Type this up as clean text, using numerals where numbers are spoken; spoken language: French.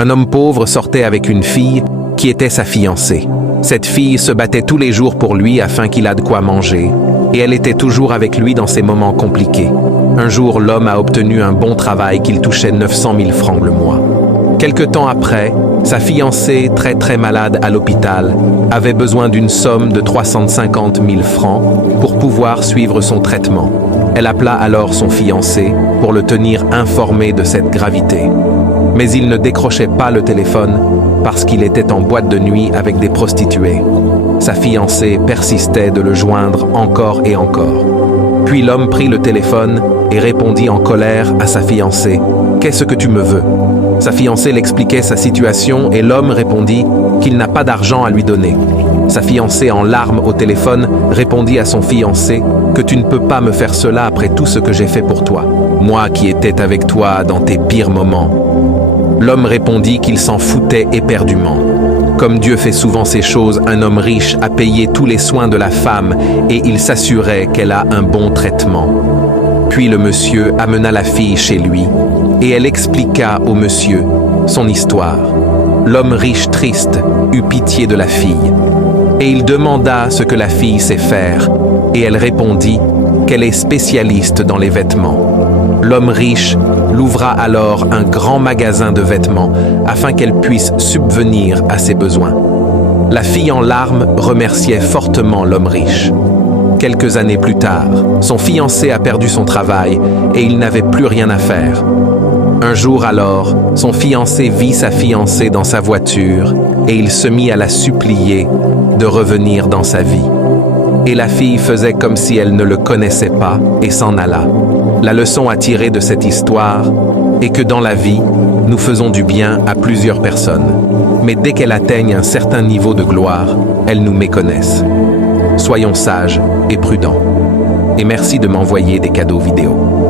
Un homme pauvre sortait avec une fille qui était sa fiancée. Cette fille se battait tous les jours pour lui afin qu'il a de quoi manger, et elle était toujours avec lui dans ses moments compliqués. Un jour, l'homme a obtenu un bon travail qu'il touchait 900 000 francs le mois. Quelque temps après, sa fiancée, très malade à l'hôpital, avait besoin d'une somme de 350 000 francs pour pouvoir suivre son traitement. Elle appela alors son fiancé pour le tenir informé de cette gravité. Mais il ne décrochait pas le téléphone parce qu'il était en boîte de nuit avec des prostituées. Sa fiancée persistait de le joindre encore et encore. Puis l'homme prit le téléphone et répondit en colère à sa fiancée « Qu'est-ce que tu me veux ?» Sa fiancée l'expliquait sa situation et l'homme répondit qu'il n'a pas d'argent à lui donner. Sa fiancée, en larmes au téléphone, répondit à son fiancé que tu ne peux pas me faire cela après tout ce que j'ai fait pour toi, moi qui étais avec toi dans tes pires moments. L'homme répondit qu'il s'en foutait éperdument. Comme Dieu fait souvent ces choses, un homme riche a payé tous les soins de la femme et il s'assurait qu'elle a un bon traitement. Puis le monsieur amena la fille chez lui et elle expliqua au monsieur son histoire. L'homme riche triste eut pitié de la fille et il demanda ce que la fille sait faire et elle répondit qu'elle est spécialiste dans les vêtements. L'homme riche l'ouvra alors un grand magasin de vêtements afin qu'elle puisse subvenir à ses besoins. La fille en larmes remerciait fortement l'homme riche. Quelques années plus tard, son fiancé a perdu son travail et il n'avait plus rien à faire. Un jour alors, son fiancé vit sa fiancée dans sa voiture et il se mit à la supplier de revenir dans sa vie. Et la fille faisait comme si elle ne le connaissait pas et s'en alla. La leçon à tirer de cette histoire est que dans la vie, nous faisons du bien à plusieurs personnes. Mais dès qu'elles atteignent un certain niveau de gloire, elles nous méconnaissent. Soyons sages et prudents. Et merci de m'envoyer des cadeaux vidéo.